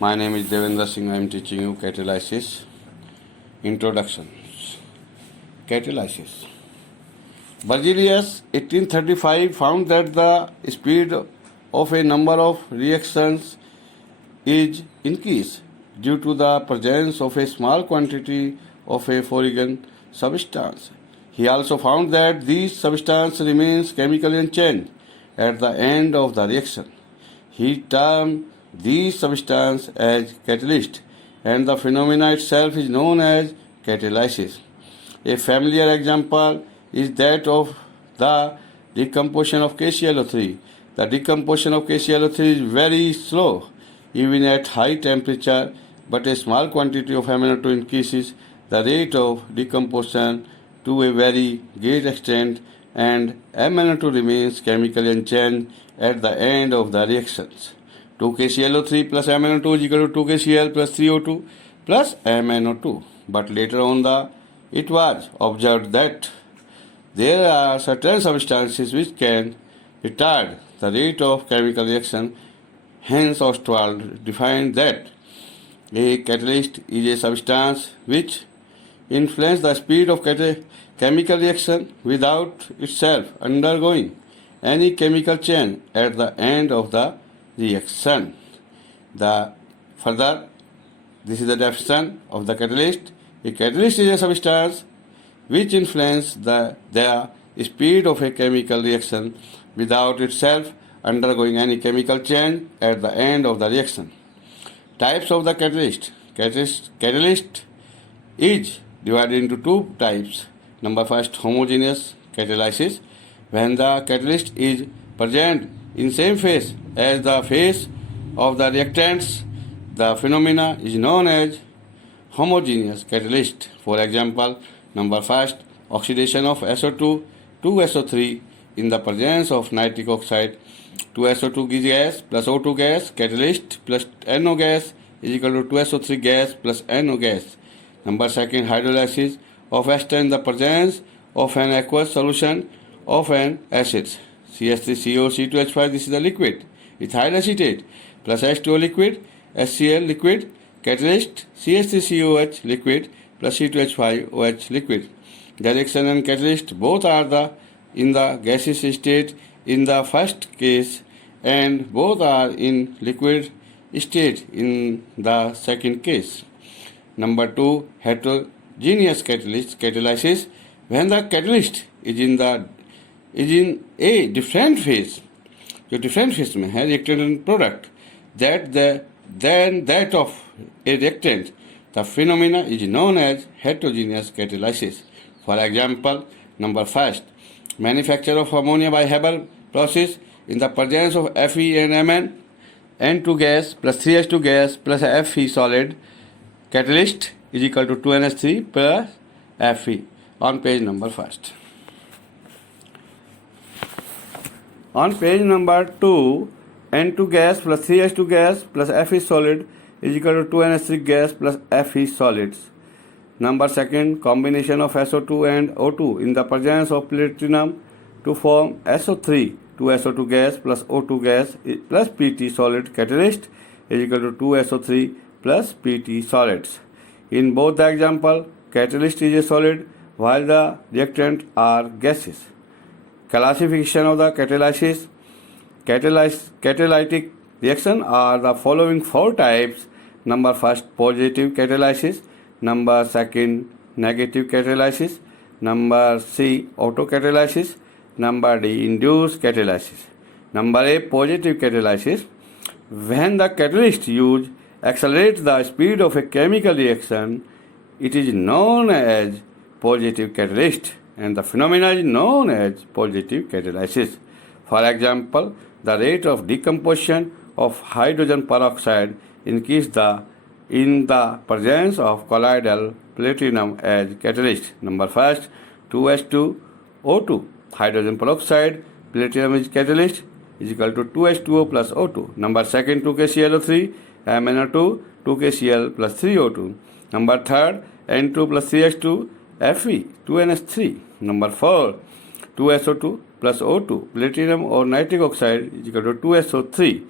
My name is Devendra Singh. I am teaching you catalysis. Introduction. Catalysis. Berzelius, 1835, found that the speed of a number of reactions is increased due to the presence of a small quantity of a foreign substance. He also found that this substance remains chemically unchanged at the end of the reaction. He termed these substance as catalyst, and the phenomena itself is known as catalysis. A familiar example is that of the decomposition of KClO3. The decomposition of KClO3 is very slow, even at high temperature, but a small quantity of MnO2 increases the rate of decomposition to a very great extent, and MnO2 remains chemically unchanged at the end of the reactions. 2KClO3 plus MnO2 is equal to 2KCl plus 3O2 plus MnO2. But later on it was observed that there are certain substances which can retard the rate of chemical reaction. Hence Ostwald defined that a catalyst is a substance which influences the speed of chemical reaction without itself undergoing any chemical change at the end of the reaction. This is the definition of the catalyst. A catalyst is a substance which influences the speed of a chemical reaction without itself undergoing any chemical change at the end of the reaction. Types of the catalyst. Catalyst is divided into two types. Number first, homogeneous catalysis. When the catalyst is present in same phase as the phase of the reactants, the phenomena is known as homogeneous catalyst. For example, number first, oxidation of SO2 to SO3 in the presence of nitric oxide. 2SO2 gas plus O2 gas, catalyst plus NO gas is equal to 2SO3 gas plus NO gas. Number second, hydrolysis of ester in the presence of an aqueous solution of an acid. CH3CO, C2H5, this is the liquid. Ethyl acetate plus H2O liquid, HCl liquid, catalyst CH3COH liquid plus C2H5OH liquid. The reaction and catalyst both are in the gaseous state in the first case, and both are in liquid state in the second case. Number 2, heterogeneous catalysis. When the catalyst is in a different phase, जो different phase में है reactant and product than that of a reactant, the phenomena is known as heterogeneous catalysis. For example, number first, manufacture of ammonia by Haber process in the presence of Fe and Mn, N2 gas plus 3H2 gas plus Fe solid. Catalyst is equal to 2NH3 plus Fe on page number first. On page number 2, N2 gas plus 3H2 gas plus Fe solid is equal to 2NH3 gas plus Fe solids. Number second, combination of SO2 and O2 in the presence of platinum to form SO3 to SO2 gas plus O2 gas plus Pt solid. Catalyst is equal to 2SO3 plus Pt solids. In both the example, catalyst is a solid while the reactant are gases. Classification of the catalysis. Catalytic reaction are the following four types. Number first, positive catalysis. Number second, negative catalysis. Number C, autocatalysis. Number D, induced catalysis. Number A, positive catalysis. When the catalyst used accelerates the speed of a chemical reaction, it is known as positive catalyst, and the phenomena is known as positive catalysis. For example, the rate of decomposition of hydrogen peroxide increases in the presence of colloidal platinum as catalyst. Number first, 2H2O2, hydrogen peroxide, platinum is catalyst, is equal to 2H2O plus O2. Number second, 2KClO3, MnO2, 2KCl plus 3O2. Number third, N2 plus 3H2, Fe, 2NH3. Number 4, 2SO2 plus O2, platinum or nitric oxide is equal to 2SO3.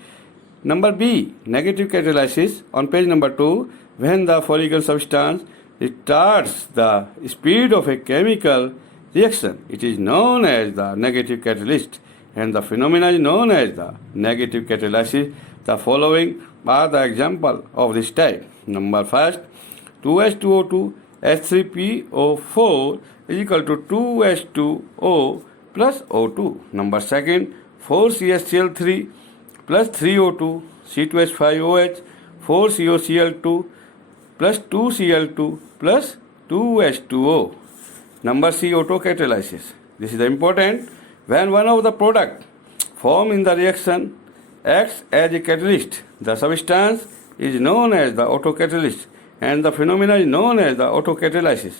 Number B, negative catalysis on page number 2, when the follicle substance retards the speed of a chemical reaction, it is known as the negative catalyst, and the phenomena is known as the negative catalysis. The following are the example of this type. Number first, 2H2O2 H3PO4 is equal to 2H2O plus O2. Number second, 4CHCl3 plus 3O2 C2H5OH 4COCl2 plus 2Cl2 plus 2H2O. Number C, autocatalysis. This is the important. When one of the product formed in the reaction acts as a catalyst, the substance is known as the autocatalyst and the phenomena is known as the autocatalysis.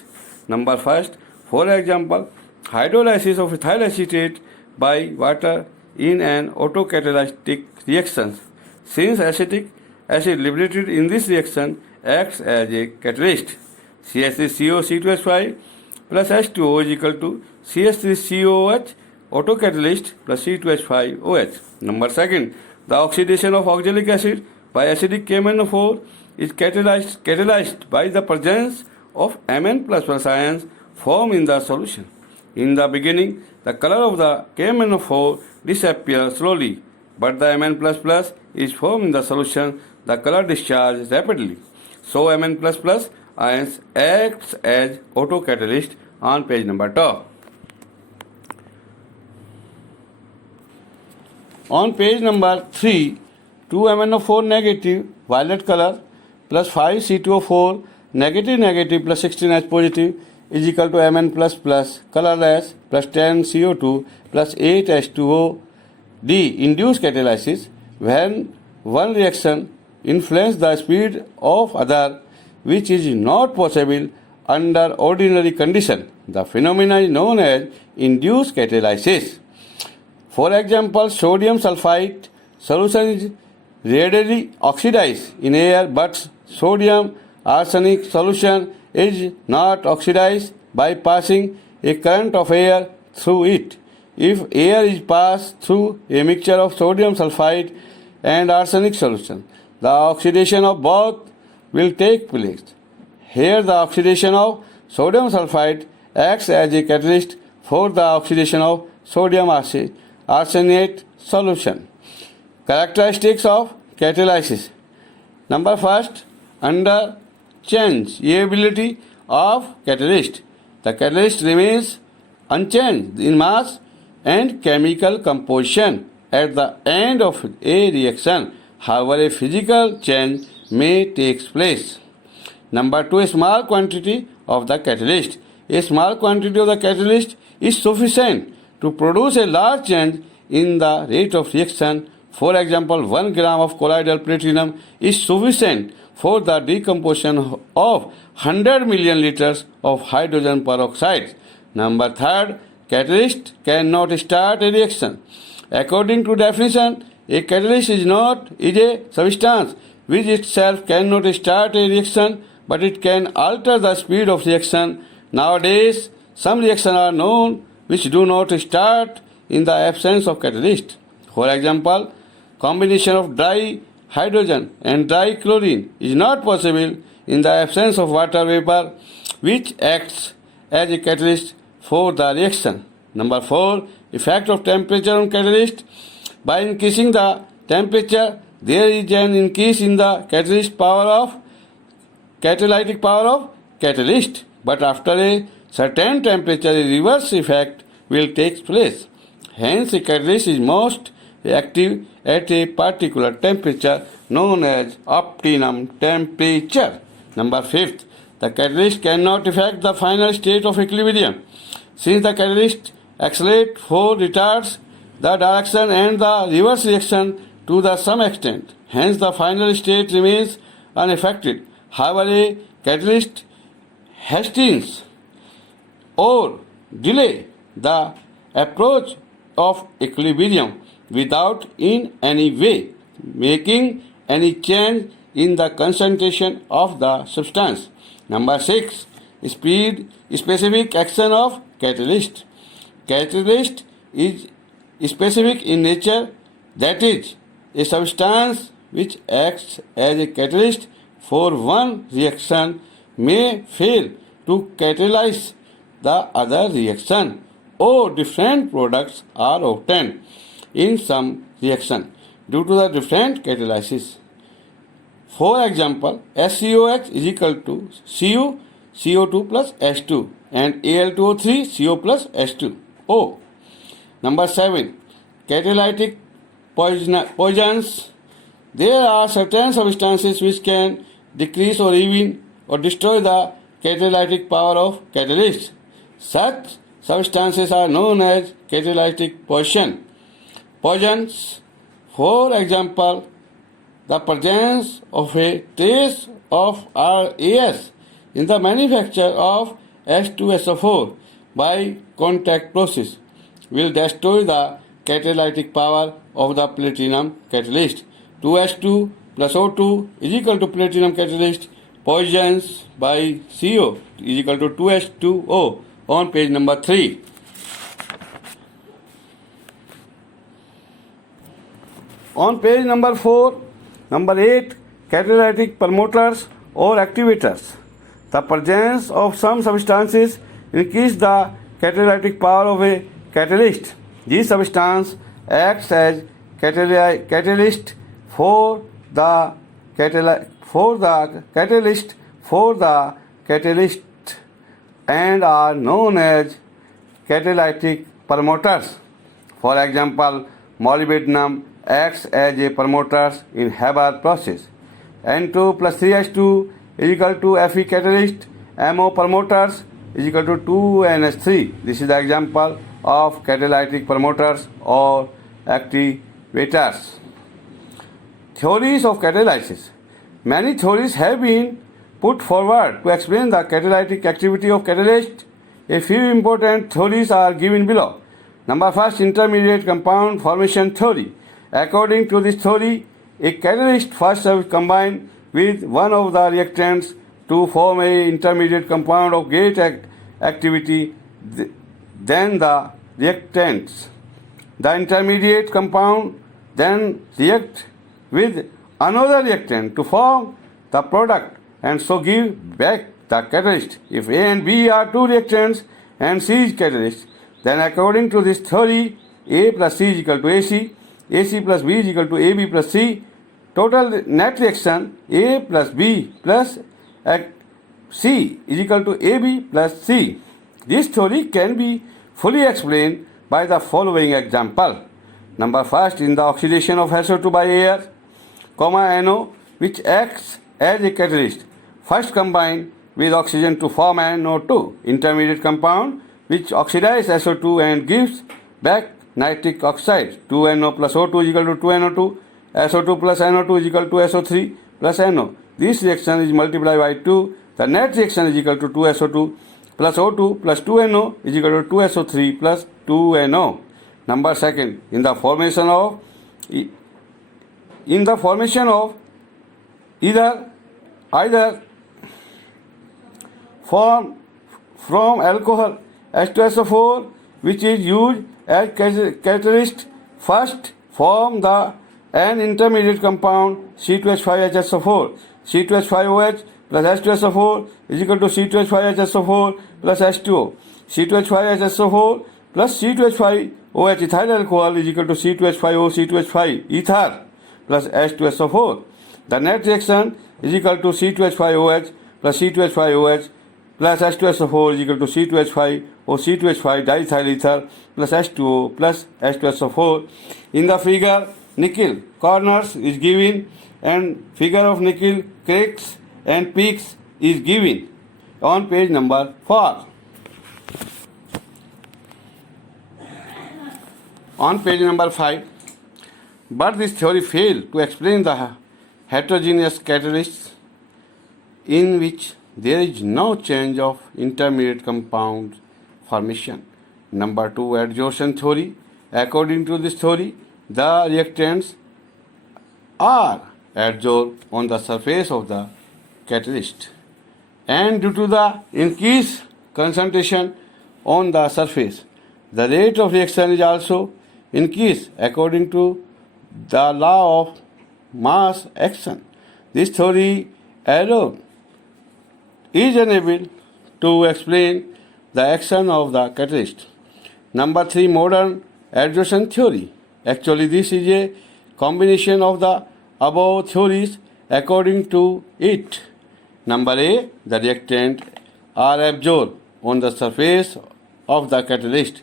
Number first, for example, hydrolysis of ethyl acetate by water in an autocatalytic reaction. Since acetic acid liberated in this reaction acts as a catalyst, CH3CO C2H5 plus H2O is equal to CH3COOH autocatalyst plus C2H5OH. Number second, the oxidation of oxalic acid by acidic KMnO4 is catalyzed by the presence of Mn++ ions formed in the solution. In the beginning, the color of the KMnO4 disappears slowly, but the Mn++ is formed in the solution. The color discharges rapidly. So Mn++ ions acts as autocatalyst on page number 2. On page number 3, 2MnO4 negative violet color plus 5C2O4 negative plus 16H positive is equal to Mn++ colorless plus 10CO2 plus 8H2O. D. Induced catalysis, when one reaction influences the speed of other, which is not possible under ordinary condition. The phenomenon is known as induced catalysis. For example, sodium sulfite solution is readily oxidized in air, but sodium arsenic solution is not oxidized by passing a current of air through it. If air is passed through a mixture of sodium sulfite and arsenic solution, the oxidation of both will take place. Here the oxidation of sodium sulfite acts as a catalyst for the oxidation of sodium arsenate solution. Characteristics of catalysis. Number first, under changeability of catalyst. The catalyst remains unchanged in mass and chemical composition at the end of a reaction. However, a physical change may take place. Number 2, a small quantity of the catalyst. A small quantity of the catalyst is sufficient to produce a large change in the rate of reaction. For example, 1 gram of colloidal platinum is sufficient for the decomposition of 100 million liters of hydrogen peroxide. Number 3, catalyst cannot start a reaction. According to definition, a catalyst is a substance which itself cannot start a reaction, but it can alter the speed of reaction. Nowadays, some reactions are known which do not start in the absence of catalyst. For example, combination of dry hydrogen and dry chlorine is not possible in the absence of water vapor, which acts as a catalyst for the reaction. Number 4, effect of temperature on catalyst. By increasing the temperature, there is an increase in the catalytic power of catalyst. But after a certain temperature, a reverse effect will take place. Hence, a catalyst is most active at a particular temperature known as optimum temperature. Number 5, the catalyst cannot affect the final state of equilibrium. Since the catalyst accelerates or retards the direction and the reverse reaction to some extent. Hence, the final state remains unaffected. However, a catalyst hastens or delay the approach of equilibrium without in any way making any change in the concentration of the substance. Number 6, specific action of catalyst. Catalyst is specific in nature, that is, a substance which acts as a catalyst for one reaction may fail to catalyze the other reaction, or different products are obtained in some reaction due to the different catalysis. For example, SCOH is equal to Cu CO2 plus H2 and Al2O3 CO plus H2O. Number 7. Catalytic poisons. There are certain substances which can decrease or even or destroy the catalytic power of catalysts. Such substances are known as catalytic poisons. For example, the presence of a trace of RAS in the manufacture of H2SO4 by contact process will destroy the catalytic power of the platinum catalyst. 2H2 plus O2 is equal to platinum catalyst poisons by CO is equal to 2H2O on page number 3. On page number 4, number 8, catalytic promoters or activators. The presence of some substances increase the catalytic power of a catalyst. This substance acts as catalyst for the catalyst and are known as catalytic promoters. For example, molybdenum acts as a promoter in Haber process. N2 plus 3H2 is equal to Fe catalyst. MO promoters is equal to 2NH3. This is the example of catalytic promoters or activators. Theories of catalysis. Many theories have been put forward to explain the catalytic activity of catalyst. A few important theories are given below. Number 1, intermediate compound formation theory. According to this theory, a catalyst first combines with one of the reactants to form a intermediate compound of great activity than the reactants. The intermediate compound then react with another reactant to form the product and so give back the catalyst. If A and B are two reactants and C is catalyst, then according to this theory, A plus C is equal to AC, AC plus B is equal to AB plus C. Total net reaction A plus B plus C is equal to AB plus C. This theory can be fully explained by the following example. Number 1, in the oxidation of SO2 by air, NO, which acts as a catalyst, first combine with oxygen to form NO2, intermediate compound, which oxidizes SO2 and gives back nitric oxide. 2NO plus O2 is equal to 2NO2. SO2 plus NO2 is equal to SO3 plus NO. This reaction is multiplied by 2. The net reaction is equal to 2SO2 plus O2 plus 2NO is equal to 2SO3 plus 2NO. Number 2, in the formation of either form from alcohol H2SO4, which is used as catalyst, first form an intermediate compound C2H5HSO4. C2H5OH plus H2SO4 is equal to C2H5HSO4 plus H2O. C2H5HSO4 plus C2H5OH ethyl alcohol is equal to C2H5O C2H5 ether plus H2SO4. The net reaction is equal to C2H5OH plus C2H5OH plus H2SO4 is equal to C2H5O C2H5 diethyl ether plus H2O plus H2SO4. In the figure, nickel corners is given and figure of nickel cracks and peaks is given on page number 4. On page number 5, but this theory failed to explain the heterogeneous catalysts in which there is no change of intermediate compound formation. Number 2, adsorption theory. According to this theory, the reactants are adsorbed on the surface of the catalyst, and due to the increased concentration on the surface, the rate of reaction is also increased. According to the law of mass action. This theory alone is unable to explain the action of the catalyst. Number 3, modern adsorption theory. Actually, this is a combination of the above theories according to it. Number A, the reactant are absorbed on the surface of the catalyst.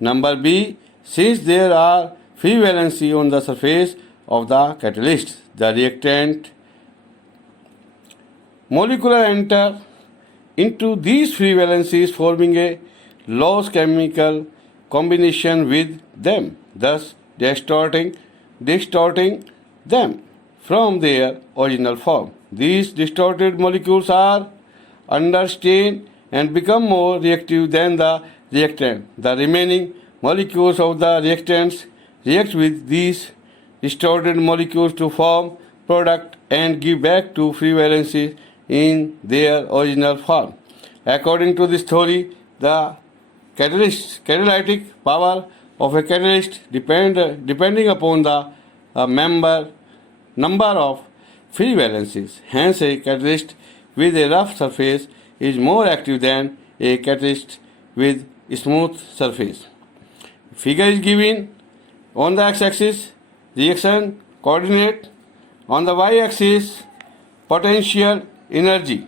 Number B, since there are free valency on the surface of the catalyst, the reactant molecular enter into these free valencies, forming a loose chemical combination with them, thus distorting them from their original form. These distorted molecules are under strain and become more reactive than the reactant. The remaining molecules of the reactants react with these distorted molecules to form product and give back to free valencies in their original form. According to this theory, the catalytic power of a catalyst depending upon the number of free valencies. Hence, a catalyst with a rough surface is more active than a catalyst with a smooth surface. Figure is given on the x-axis reaction coordinate, on the y-axis potential energy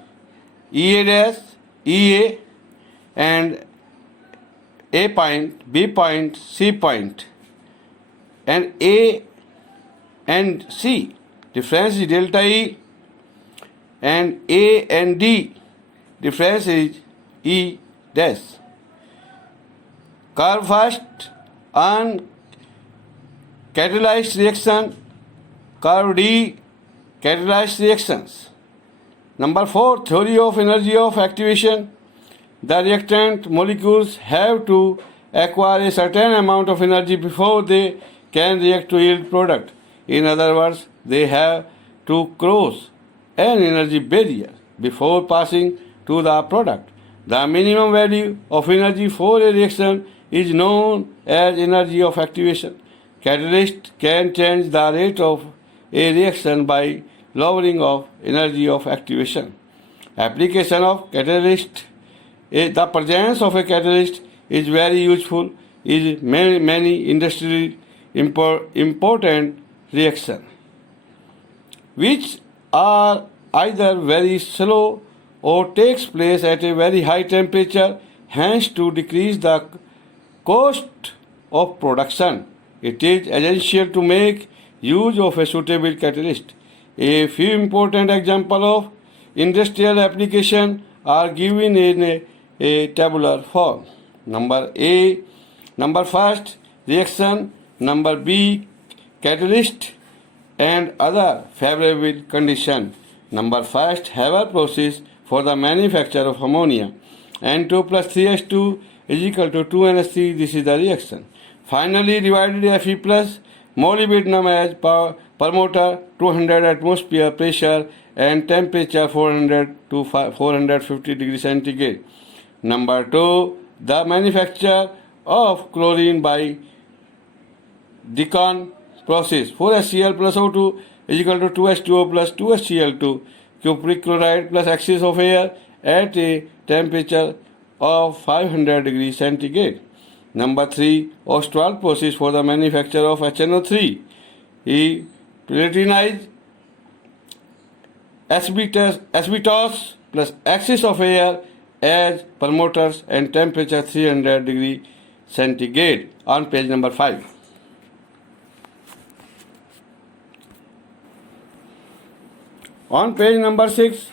EA dash, EA, and A point, B point, C point, and A and C. Difference is delta E, and A and D. Difference is E dash. Curve first on catalyzed reaction, curve D catalyzed reactions. Number 4, theory of energy of activation. The reactant molecules have to acquire a certain amount of energy before they can react to yield product. In other words, they have to cross an energy barrier before passing to the product. The minimum value of energy for a reaction is known as energy of activation. Catalyst can change the rate of a reaction by lowering of energy of activation. Application of catalyst. The presence of a catalyst is very useful in many industrially important reactions, which are either very slow or takes place at a very high temperature. Hence, to decrease the cost of production, it is essential to make use of a suitable catalyst. A few important examples of industrial application are given in a tabular form. Number A, number first reaction, number B, catalyst and other favorable condition. Number first, Haber process for the manufacture of ammonia. N2 plus 3H2 is equal to 2NH3. This is the reaction. Finally, divided Fe plus molybdenum as promoter, 200 atmosphere pressure and temperature 400 to 450 degrees centigrade. Number 2, the manufacture of chlorine by Deacon process. 4HCl plus O2 is equal to 2H2O plus 2HCl2, cupric chloride plus excess of air at a temperature of 500 degrees centigrade. Number 3, Ostwald process for the manufacture of HNO3. He platinized asbestos plus excess of air as promoters and temperature 300 degree centigrade on page number 5. On page number 6,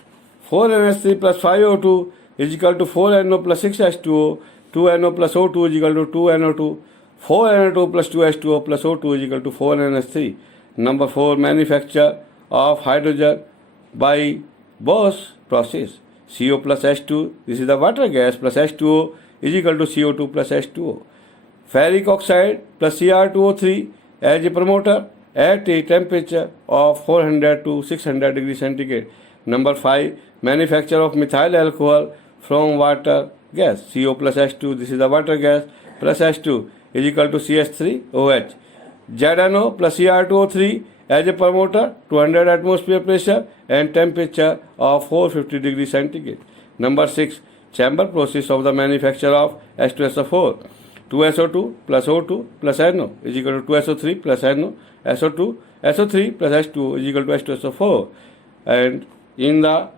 4NH3 plus 5O2 is equal to 4NO plus 6H2O, 2NO plus O2 is equal to 2NO2, 4NO2 plus 2H2O plus O2 is equal to 4NH3. Number 4, manufacture of hydrogen by Bosch process. CO plus H2, this is the water gas, plus H2O is equal to CO2 plus H2O. Ferric oxide plus Cr2O3 as a promoter at a temperature of 400 to 600 degrees centigrade. Number 5, manufacture of methyl alcohol from water gas. CO plus H2, this is the water gas, plus H2 is equal to CH3OH. ZNO plus Cr2O3 as a promoter, 200 atmosphere pressure and temperature of 450 degrees centigrade. Number 6. Chamber process of the manufacture of H2SO4. 2SO2 plus O2 plus NO is equal to 2SO3 plus NO, SO3 plus H2O is equal to H2SO4. And in the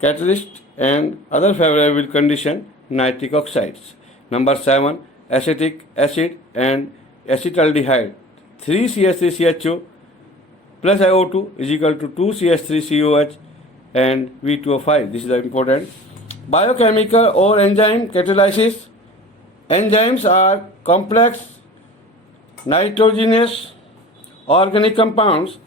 catalyst and other favorable condition, nitric oxides. Number 7. Acetic acid and acetaldehyde. 3CH3CHO plus IO2 is equal to 2CH3COH and V2O5. This is important. Biochemical or enzyme catalysis. Enzymes are complex nitrogenous organic compounds.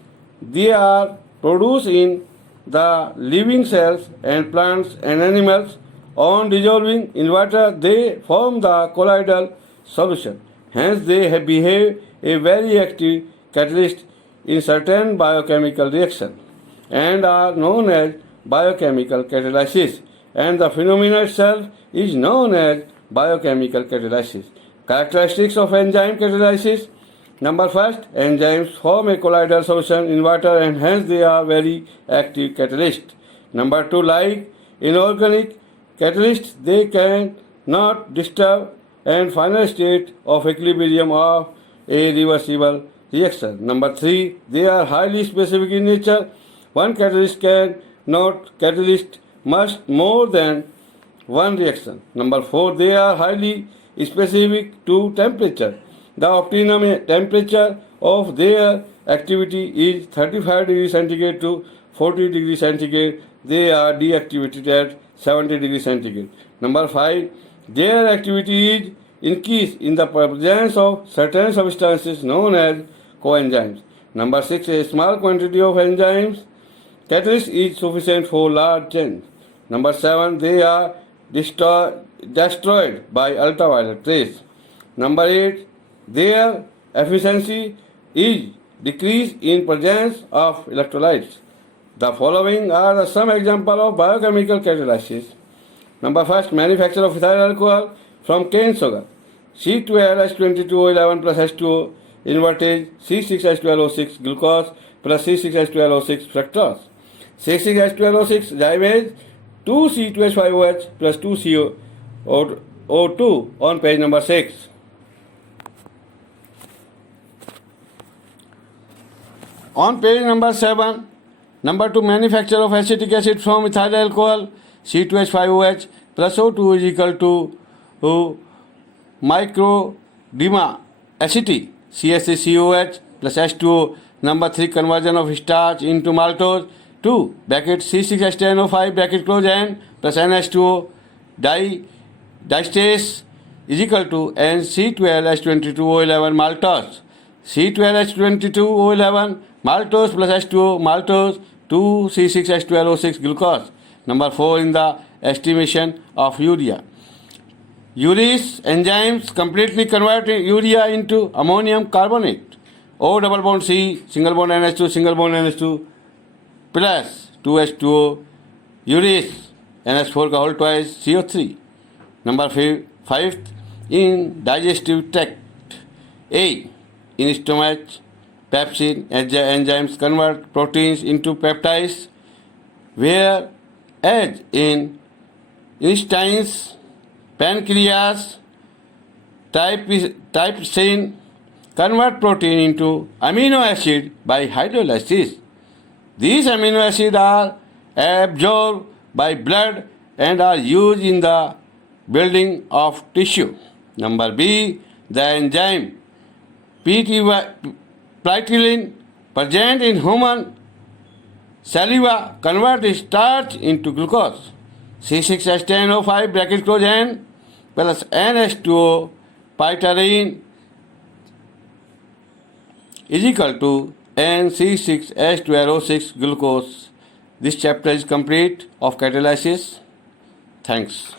They are produced in the living cells and plants and animals. On dissolving in water, they form the colloidal solution. Hence, they behave a very active catalyst in certain biochemical reactions and are known as biochemical catalysis. And the phenomenon itself is known as biochemical catalysis. Characteristics of enzyme catalysis. Number 1, enzymes form a colloidal solution in water and hence they are very active catalyst. Number 2, like inorganic catalysts, they can not disturb and final state of equilibrium of a reversible reaction. Number 3, they are highly specific in nature. One catalyst must more than one reaction. Number 4, they are highly specific to temperature. The optimum temperature of their activity is 35 degrees centigrade to 40 degrees centigrade. They are deactivated at 70 degrees centigrade. Number 5, their activity is increased in the presence of certain substances known as coenzymes. Number 6, a small quantity of enzymes catalyst is sufficient for large change. Number 7, they are destroyed by ultraviolet rays. Number 8, their efficiency is decreased in presence of electrolytes. The following are some examples of biochemical catalysis. Number 1, manufacture of ethyl alcohol from cane sugar. C12H22O11 plus H2O invertage C6H12O6 glucose plus C6H12O6 fructose. C6H12O6 dimage 2C2H5OH plus 2CO2 on page number 6. On page number 7, number 2, manufacture of acetic acid from ethyl alcohol C2H5OH plus O2 is equal to microdema acetic CH3COH plus H2O. Number 3, conversion of starch into maltose. 2, bracket C6H10O5 bracket close N plus NH2O diastase is equal to NC12H22O11 maltose. C12H22O11 maltose plus H2O maltose 2C6H12O6 glucose. Number 4, in the estimation of urea. Urease enzymes completely convert urea into ammonium carbonate. O double bond C, single bond NH2, single bond NH2 plus 2H2O, urease NH4 का whole twice CO3. Number 5, in digestive tract. A, in stomach, pepsin enzymes convert proteins into peptides, whereas in intestines, pancreas, trypsin convert protein into amino acid by hydrolysis. These amino acids are absorbed by blood and are used in the building of tissue. Number B, the enzyme platyline present in human saliva convert starch into glucose. C6H10O5 bracket close N plus NH2O pytarine is equal to NC6H12O6 glucose. This chapter is complete of catalysis. Thanks.